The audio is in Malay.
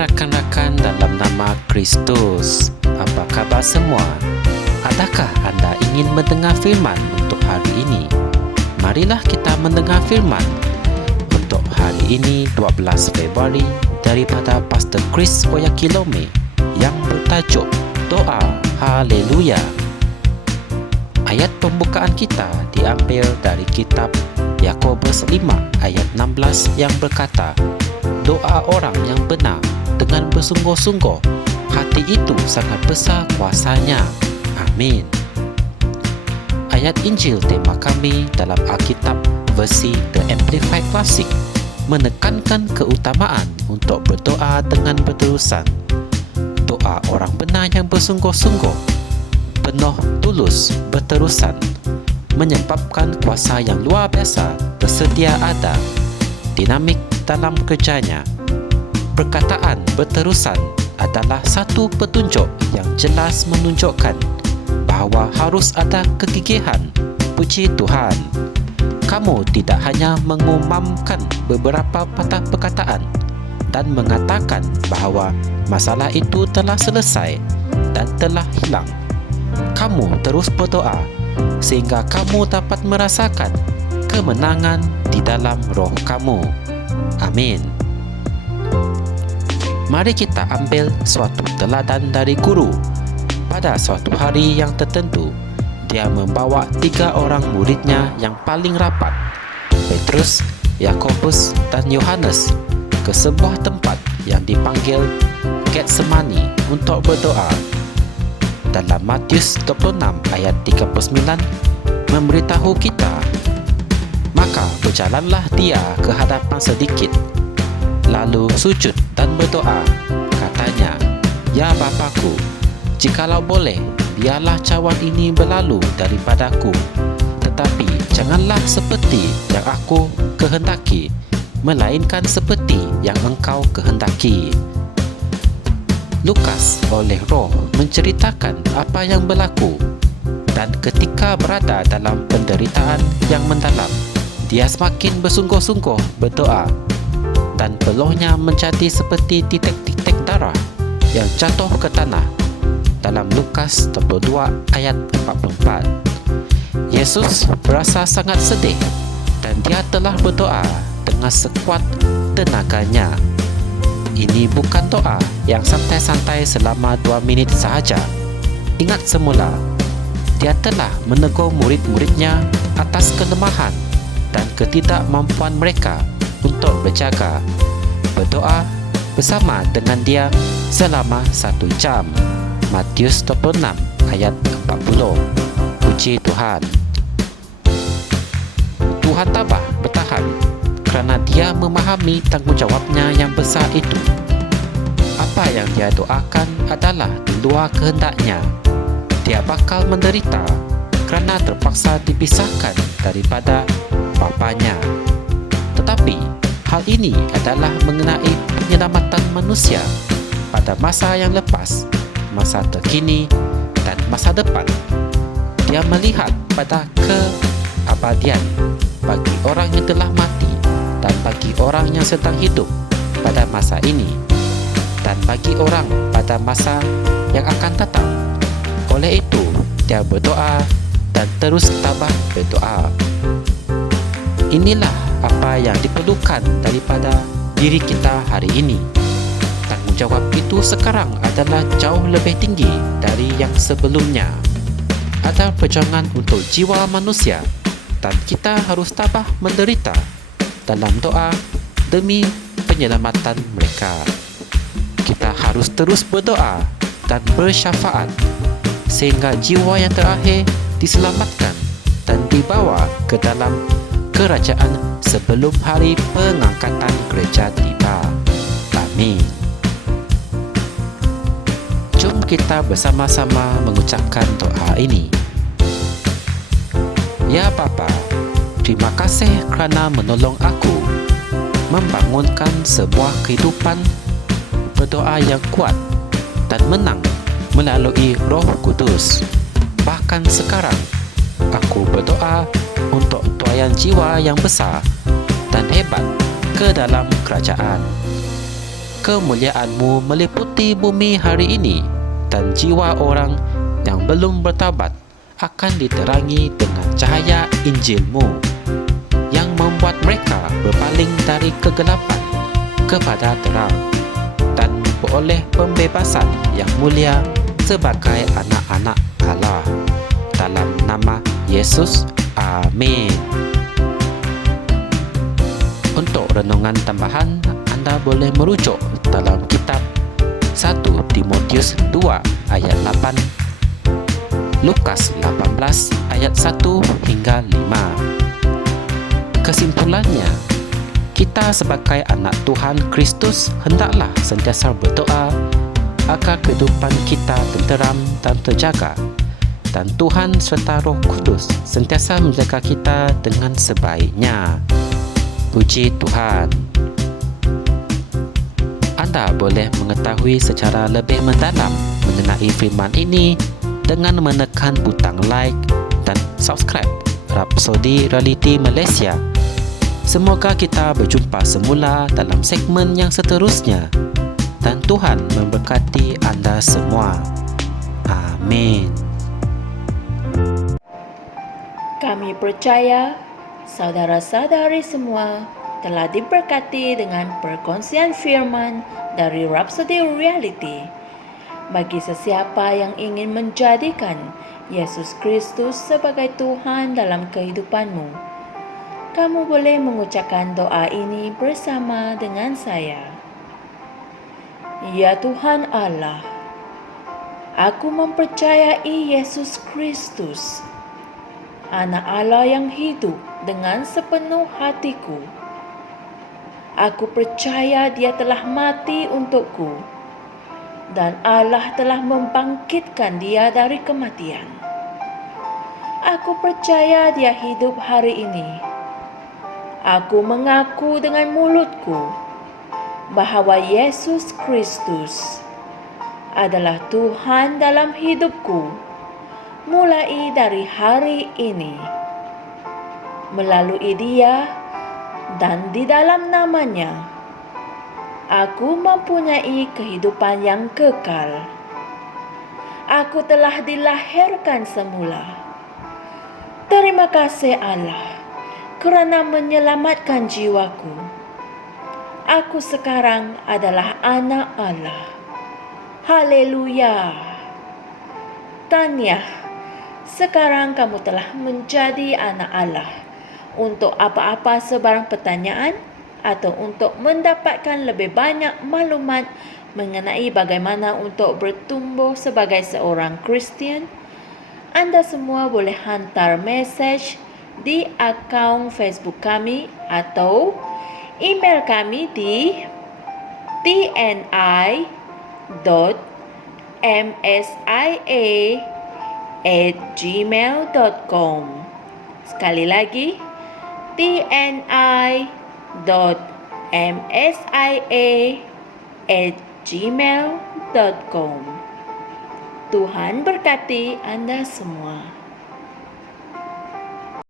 rakan-rakan dalam nama Kristus. Apa khabar semua? Adakah anda ingin mendengar firman untuk hari ini? Marilah kita mendengar firman untuk hari ini 12 Februari daripada Pastor Chris Oyakilome yang bertajuk Doa Haleluya. Ayat pembukaan kita diambil dari kitab Yakobus 5 ayat 16 yang berkata, doa orang yang benar dengan bersungguh-sungguh, hati itu sangat besar kuasanya. Amin. Ayat Injil tema kami dalam Alkitab versi The Amplified Classic menekankan keutamaan untuk berdoa dengan berterusan. Doa orang benar yang bersungguh-sungguh, penuh tulus, berterusan, menyebabkan kuasa yang luar biasa tersedia ada, dinamik dalam kerjanya. Perkataan berterusan adalah satu petunjuk yang jelas menunjukkan bahawa harus ada kegigihan. Puji Tuhan, kamu tidak hanya mengumumkan beberapa patah perkataan dan mengatakan bahawa masalah itu telah selesai dan telah hilang. Kamu terus berdoa sehingga kamu dapat merasakan kemenangan di dalam roh kamu. Amin. Mari kita ambil suatu teladan dari guru. Pada suatu hari yang tertentu, dia membawa 3 orang muridnya yang paling rapat, Petrus, Yakobus dan Yohanes, ke sebuah tempat yang dipanggil Getsemani untuk berdoa. Dalam Matius 26 ayat 39 memberitahu kita, maka berjalanlah dia ke hadapan sedikit, lalu sujud dan berdoa. Katanya, ya Bapa-Ku, jikalau boleh, biarlah cawan ini berlalu daripadaku, tetapi janganlah seperti yang aku kehendaki, melainkan seperti yang Engkau kehendaki. Lukas oleh Roh menceritakan apa yang berlaku, dan ketika berada dalam penderitaan yang mendalam, dia semakin bersungguh-sungguh berdoa, dan peluhnya menjadi seperti titik-titik darah yang jatuh ke tanah. Dalam Lukas 22 ayat 44, Yesus berasa sangat sedih dan dia telah berdoa dengan sekuat tenaganya. Ini bukan doa yang santai-santai selama 2 minit sahaja. Ingat semula, dia telah menegur murid-muridnya atas kelemahan dan ketidakmampuan mereka untuk berjaga, berdoa bersama dengan dia selama 1 jam. Matius 26 ayat 40. Puji Tuhan. Tuhan tabah bertahan kerana dia memahami tanggungjawabnya yang besar itu. Apa yang dia doakan adalah di luar kehendaknya. Dia bakal menderita kerana terpaksa dipisahkan daripada Bapanya. Tetapi hal ini adalah mengenai penyelamatan manusia pada masa yang lepas, masa terkini dan masa depan. Dia melihat pada keabadian bagi orang yang telah mati dan bagi orang yang sedang hidup pada masa ini dan bagi orang pada masa yang akan datang. Oleh itu, dia berdoa dan terus tabah berdoa. Inilah apa yang diperlukan daripada diri kita hari ini. Tanggungjawab itu sekarang adalah jauh lebih tinggi dari yang sebelumnya. Ada perjuangan untuk jiwa manusia dan kita harus tabah menderita dalam doa demi penyelamatan mereka. Kita harus terus berdoa dan bersyafaat sehingga jiwa yang terakhir diselamatkan dan dibawa ke dalam kerajaan sebelum hari pengangkatan gereja tiba. Amin. Jom kita bersama-sama mengucapkan doa ini. Ya Bapa, terima kasih kerana menolong aku membangunkan sebuah kehidupan berdoa yang kuat dan menang melalui Roh Kudus. Bahkan sekarang, aku berdoa untuk tuaian jiwa yang besar dan hebat ke dalam kerajaan. Kemuliaan-Mu meliputi bumi hari ini, dan jiwa orang yang belum bertaubat akan diterangi dengan cahaya Injil-Mu yang membuat mereka berpaling dari kegelapan kepada terang dan memperoleh pembebasan yang mulia sebagai anak-anak Allah. Dalam nama Yesus, amin. Untuk renungan tambahan, anda boleh merujuk dalam kitab 1 Timotius 2 ayat 8, Lukas 18 ayat 1 hingga 5. Kesimpulannya, kita sebagai anak Tuhan Kristus hendaklah sentiasa berdoa agar kehidupan kita tenteram dan terjaga, dan Tuhan serta Roh Kudus sentiasa menjaga kita dengan sebaiknya. Puji Tuhan. Anda boleh mengetahui secara lebih mendalam mengenai firman ini dengan menekan butang like dan subscribe Rhapsody Reality Malaysia. Semoga kita berjumpa semula dalam segmen yang seterusnya, dan Tuhan memberkati anda semua. Amin. Kami percaya saudara-saudari semua telah diberkati dengan perkongsian firman dari Rhapsody Reality. Bagi sesiapa yang ingin menjadikan Yesus Kristus sebagai Tuhan dalam kehidupanmu, kamu boleh mengucapkan doa ini bersama dengan saya. Ya Tuhan Allah, aku mempercayai Yesus Kristus, Anak Allah yang hidup dengan sepenuh hatiku. Aku percaya Dia telah mati untukku, dan Allah telah membangkitkan Dia dari kematian. Aku percaya Dia hidup hari ini. Aku mengaku dengan mulutku bahwa Yesus Kristus adalah Tuhan dalam hidupku mulai dari hari ini. Melalui Dia dan di dalam nama-Nya, aku mempunyai kehidupan yang kekal. Aku telah dilahirkan semula. Terima kasih Allah kerana menyelamatkan jiwaku. Aku sekarang adalah anak Allah. Haleluya. Tahniah, sekarang kamu telah menjadi anak Allah. Untuk apa-apa sebarang pertanyaan atau untuk mendapatkan lebih banyak maklumat mengenai bagaimana untuk bertumbuh sebagai seorang Kristian, anda semua boleh hantar mesej di akaun Facebook kami atau email kami di tni.msia@gmail.com. Sekali lagi, tni.msia@gmail.com. Tuhan berkati anda semua.